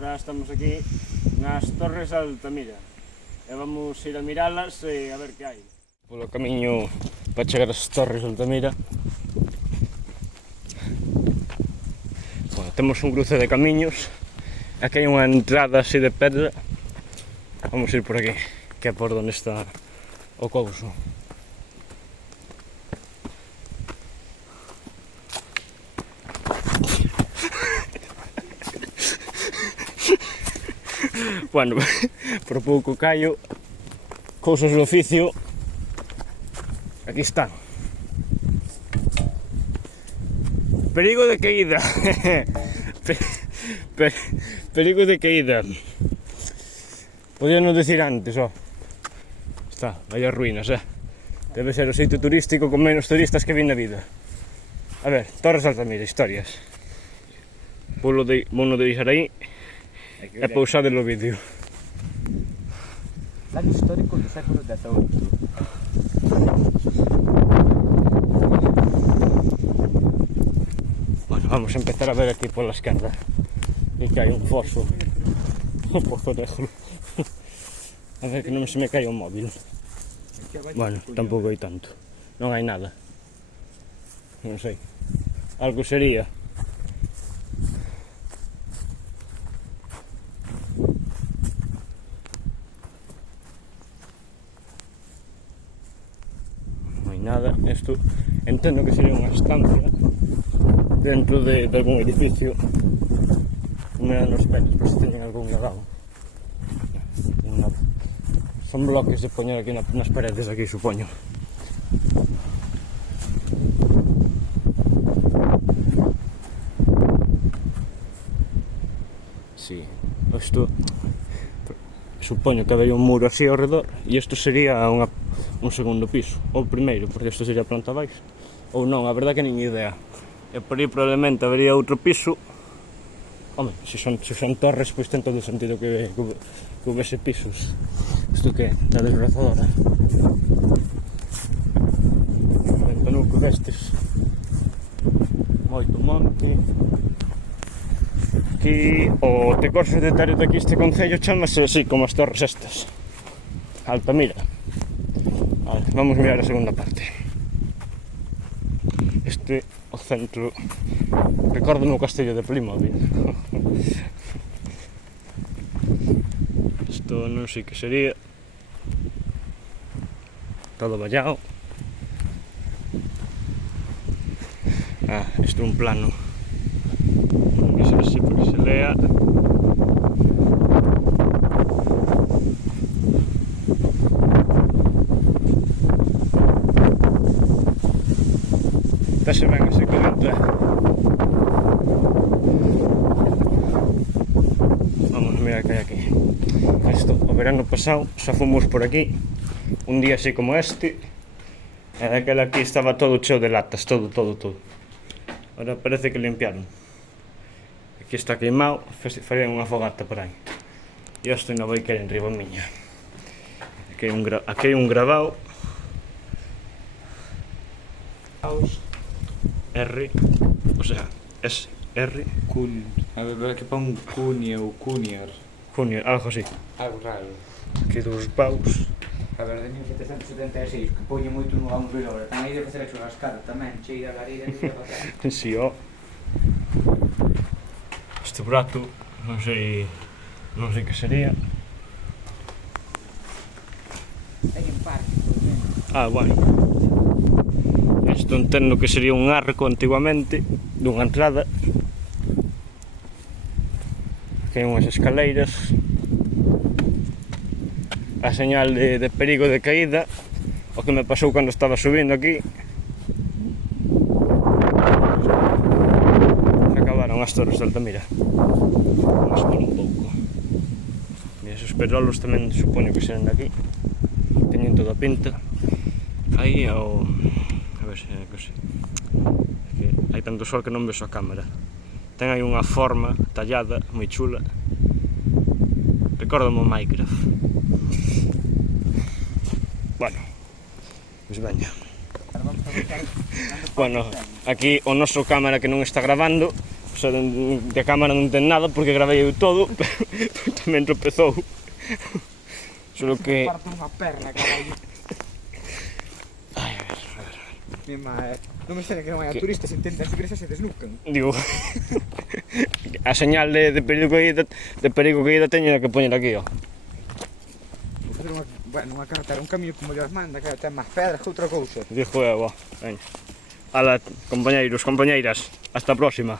Ahora estamos aquí nas Torres de Altamira e vamos ir a miralas e a ver que hai. Polo camiño para chegar ás Torres de Altamira, bueno, temos un cruce de camiños. Aquí hai unha entrada así de pedra. Vamos ir por aquí, que é por onde está o couso. Bueno, por pouco callo, cousas do oficio, aquí están. Perigo de caída. Perigo de caída. Podía non dicir antes, ó. Está, vaya ruínas, Debe ser o sitio turístico con menos turistas que vi na vida. A ver, Torres de Altamira, historias. Vouno deixar aí e pausade o vídeo. Daño histórico do século XVIII. Bueno, vamos a empezar a ver aquí pola esquerda. E que hai un foso. Un pozo negro. A ver que non se me cae o móvil. Bueno, tampouco hai tanto. Non hai nada. Non sei. Algo sería. Non hai nada. Isto entendo que sería unha estancia dentro de algún edificio. Me dan os pelos por se teñen algún lagado. Son bloques de poñer aquí nas paredes aquí, supoño. Si, isto supoño que habería un muro así ao redor e isto sería un segundo piso, ou primeiro, porque isto sería planta baixa. Ou non, a verdade que nin idea. E por aí probablemente habería outro piso. Home, se son torres, pois ten todo o sentido que houvese pisos. Isto que é? Da desbrazadora. Un ventanuco destes. Moito monte. Aquí o tecor secretario de aquí este concello chamase así como as torres estas. Altamira. Vale, vamos mirar a segunda parte. Este o centro. Recórdame o castillo de Playmobil. Isto non sei que sería. Todo vallado. Isto é un plano. Non que ser así porque se lea. Está-se ben ese cliente. Vamos a mirar que hai aquí. Isto, o verano pasado, xa fomos por aquí. Un día así como este. E daquela aquí estaba todo cheo de latas, todo. Ahora parece que limpiaron. Aquí está queimado, farían unha fogata por aí. E isto non vai caer en riba miña. Aquí hai un gravao. R, o sea, es R. A ver, que pon Cunia ou Cunier. Junior, algo así. Algo raro. Aquí dos paus. A ver, de 1776, que poñe moito no vamos ver agora. Tamén hai de facer a churrascada tamén, cheira a garida e de facer. Si, ó. Este prato, non sei que sería. Hai un parque, por exemplo. Bueno. Isto entendo que sería un arco antiguamente, dunha entrada. Aquí hai unhas escaleiras. A señal de perigo de caída. O que me pasou cando estaba subindo aquí. Se acabaron as Torres de Altamira. Vamos por un pouco. E esos perolos tamén supoño que serán de aquí. Teñen toda a pinta. Aí ao... A ver se é que hai tanto sol que non vexo a cámara. Ten aí unha forma tallada moi chula. Recórdame o Minecraft. Bueno, pois veña. Bueno, aquí o noso cámara que non está gravando sea, de cámara non ten nada porque gravei eu todo, pero tamén tropezou. Solo que... Parto unha perna, carallo. Ai, a ver. Mima, non me extraña que non haya turistas que intentan subir esa se desnucan. Digo, a señal de perigo que ida teño que poñer aquí, ó. Vou facer unha carretera, un camiño como Dios manda, que ten máis pedras que outra cousa. Dixo eu, ó. Veña. Ala, compañeiros, compañeiras, hasta a próxima.